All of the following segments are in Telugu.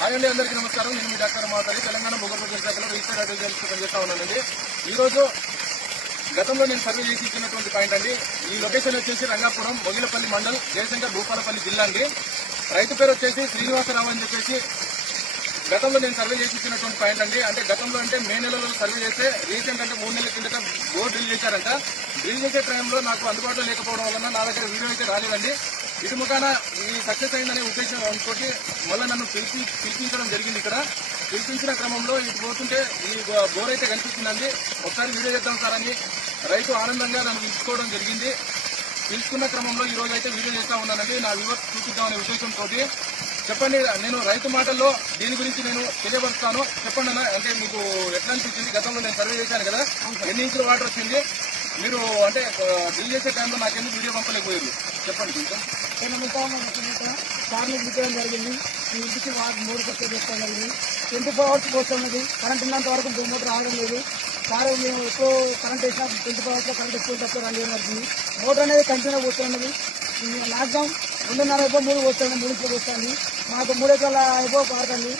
హాయ్ అండి, అందరికీ నమస్కారం. నేను మీ డాక్టర్ మాట్లాడి తెలంగాణ భూగర్భ శాఖలో రిజిస్టర్డ్ అడ్వైజర్స్ పనిచేస్తా ఉన్నానండి. ఈరోజు గతంలో నేను సర్వే చేసి ఇచ్చినటువంటి పాయింట్ అండి. ఈ లొకేషన్ వచ్చేసి రంగాపురం, మొగిలపల్లి మండల్, జయశంకర్, భూపాలపల్లి జిల్లా అండి. రైతు పేరు వచ్చేసి శ్రీనివాసరావు అని చెప్పేసి గతంలో నేను సర్వే చేసి ఇచ్చినటువంటి పాయింట్ అండి. అంటే గతంలో అంటే మే నెలలో సర్వే చేస్తే రీసెంట్ అంటే 3 నెలల కిందట బోర్ డ్రిల్ చేశారంట. డ్రిల్ చేసే టైంలో నాకు అందుబాటులో లేకపోవడం వలన నా దగ్గర వీడియో అయితే రాలేదండి. ఇటు ముఖాన ఈ సక్సెస్ అయిందనే ఉద్దేశం అనుకోటి మళ్ళీ నన్ను పిలిపించడం జరిగింది. ఇక్కడ పిలిపించిన క్రమంలో ఇటు పోతుంటే ఈ బోర్ అయితే కనిపిస్తుందండి. ఒకసారి వీడియో చేద్దాం సార్ అని రైతు ఆనందంగా నన్ను పిలుచుకోవడం జరిగింది. పిలుచుకున్న క్రమంలో ఈ రోజు అయితే వీడియో చేస్తా ఉన్నానండి. నా వ్యూవర్స్ చూపిద్దామనే ఉద్దేశంతో చెప్పండి. నేను రైతు మాటల్లో దీని గురించి నేను తెలియపరుస్తాను. చెప్పండి అన్న, అంటే మీకు ఎట్లా అనిపించింది? గతంలో నేను సర్వే చేశాను కదా, ఎన్ని ఇంచుల వాటర్ వచ్చింది? మీరు అంటే డ్రిల్ చేసే టైంలో నాకెందుకు వీడియో పంపలేకపోయారు? చెప్పండి కొంచెం. సార్లు విత్తడం జరిగింది. ఈ ఇంటికి వాటర్ 3 కట్టలు పెట్టడం జరిగింది. 24 hours పోస్తున్నది. కరెంట్ ఉన్నంత వరకు మోటార్ ఆగడం లేదు. సార్ మేము ఎప్పుడో కరెంట్ వేసినా 24 hours కరెంట్ ఎక్కువ రన్ అవుతుంది. మోటార్ అనేది కంటిన్యూ పోతున్నది. లాక్డౌన్ 2.5-3 పోస్తుంది, 3 ఇంచులు పోస్తుంది. మాకు 3 ఎకరాల అయిపో పారుతుంది.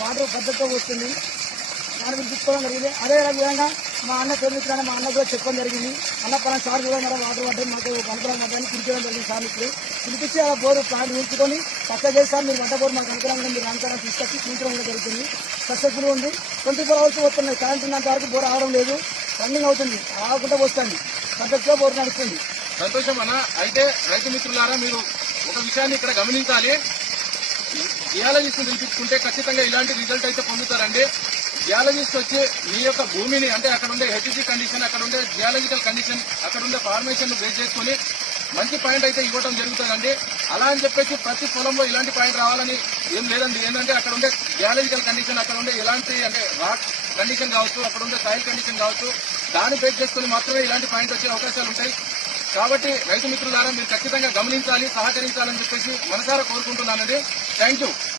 వాటర్ పద్ధతితో వస్తుంది. దాని గురించి తీసుకోవడం జరిగింది. అదే విధంగా మా అన్న ప్రేమించడానికి మా అన్న కూడా చెప్పడం జరిగింది. అన్న పలానా సార్ కూడా వాటర్ పడ్డాయి, మాకు అనుకూలం పడ్డాయని పిలిచడం జరిగింది. సార్ ఇప్పుడు పిలిపించి ఆ బోరు ప్లాంట్ ఉంచుకొని చక్కగా చేసి సార్ మీరు వంట బోరు మాకు అనుకూలంగా మీరు అనుకూలంగా తీసుకొచ్చి చూపించడం కూడా జరుగుతుంది. సక్సెస్ఫుల్ ఉంది. 24 hours వస్తున్నాయి. కరెంట్ ఉన్నంత వరకు బోర్ ఆగడం లేదు. రన్నింగ్ అవుతుంది, ఆగకుండా వస్తుంది. పద్ధతిగా బోరు నడుస్తుంది. సంతోషం అన్న. అయితే రైతు మిత్రులారా, మీరు ఒక విషయాన్ని ఇక్కడ గమనించాలి. జియాలజిస్ట్ పిలిపించుకుంటే ఖచ్చితంగా ఇలాంటి రిజల్ట్ అయితే పొందుతారండి. జియాలజిస్ట్ వచ్చి మీ యొక్క భూమిని అంటే అక్కడ ఉండే హెచ్జీ కండిషన్, అక్కడ ఉండే జియాలజికల్ కండిషన్, అక్కడ ఉండే ఫార్మేషన్ బేస్ చేసుకుని మంచి పాయింట్ అయితే ఇవ్వడం జరుగుతుందండి. అలా అని చెప్పేసి ప్రతి పొలంలో ఇలాంటి పాయింట్ రావాలని ఏం లేదండి. ఏంటంటే అక్కడ ఉండే జియాలజికల్ కండిషన్, అక్కడ ఉండే ఎలాంటి అంటే రాక్ కండిషన్ కావచ్చు, అక్కడ ఉండే సాయిల్ కండిషన్ కావచ్చు, దాన్ని బేస్ చేసుకుని మాత్రమే ఇలాంటి పాయింట్ వచ్చే అవకాశాలు ఉంటాయి. కాబట్టి రైతు మిత్రులారా, మీరు ఖచ్చితంగా గమనించాలి, సహకరించాలని చెప్పేసి మనసారా కోరుకుంటున్నానండి. Thank you.